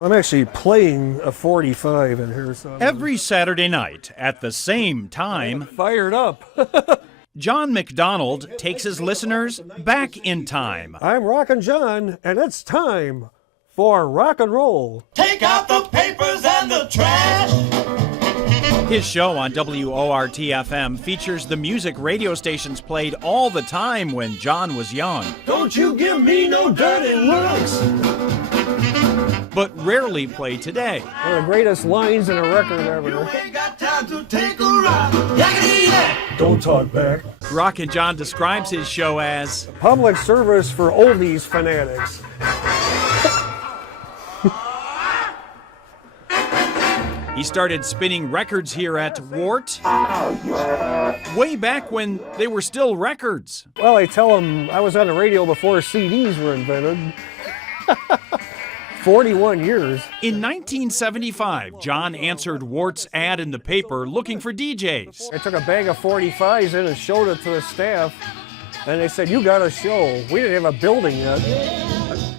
I'm actually playing a 45 in here. So Every Saturday night at the same time, fired up. John McDonald takes his listeners back in time. I'm Rockin' John, and it's time for rock and roll. Take out the papers and the trash. His show on WORT-FM features the music radio stations played all the time when John was young, Don't you give me no dirty looks. but rarely play today. One of the greatest lines in a record ever. You ain't got time to take a ride. Yakety-yak. Don't talk back. Rockin' John describes his show as Public service for oldies fanatics. he started spinning records here at WORT way back when they were still records. Well, I tell them I was on the radio before CDs were invented. 41 years. In 1975, John answered WORT's ad in the paper looking for DJs. I took a bag of 45s in and showed it to the staff, and they said, you got a show. We didn't have a building yet.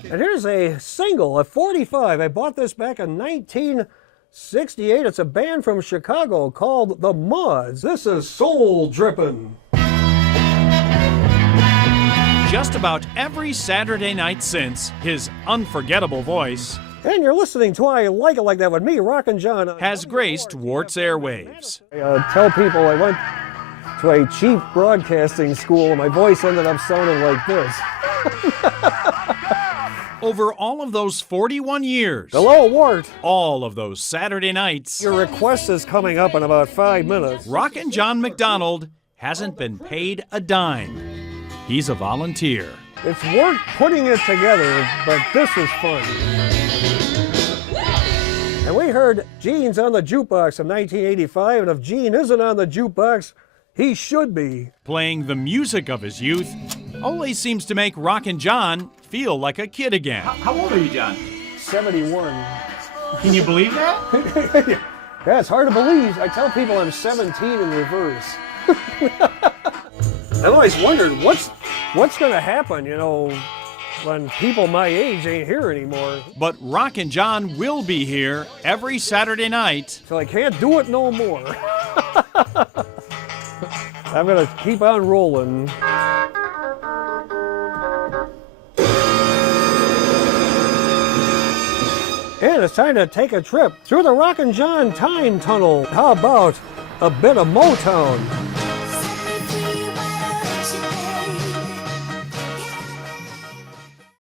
And here's a single, a 45. I bought this back in 1968. It's a band from Chicago called The Mods. This is Soul Drippin'. Just about every Saturday night since, his unforgettable voice And you're listening to I Like It Like That with me, Rockin' John. has graced WORT's airwaves. I tell people I went to a cheap broadcasting school and my voice ended up sounding like this. Over all of those 41 years, Hello, Wart. all of those Saturday nights, Your request is coming up in about 5 minutes. Rockin' John McDonald hasn't been paid a dime. He's a volunteer. It's work putting it together, but this is fun. And we heard Gene's on the jukebox in 1985, and if Gene isn't on the jukebox, he should be. Playing the music of his youth always seems to make Rockin' John feel like a kid again. How old are you, John? 71. Can you believe that? Yeah, it's hard to believe. I tell people I'm 17 in reverse. I've always wondered what's going to happen, when people my age ain't here anymore. But Rockin' John will be here every Saturday night. So I can't do it no more. I'm going to keep on rolling. And it's time to take a trip through the Rockin' John Time Tunnel. How about a bit of Motown?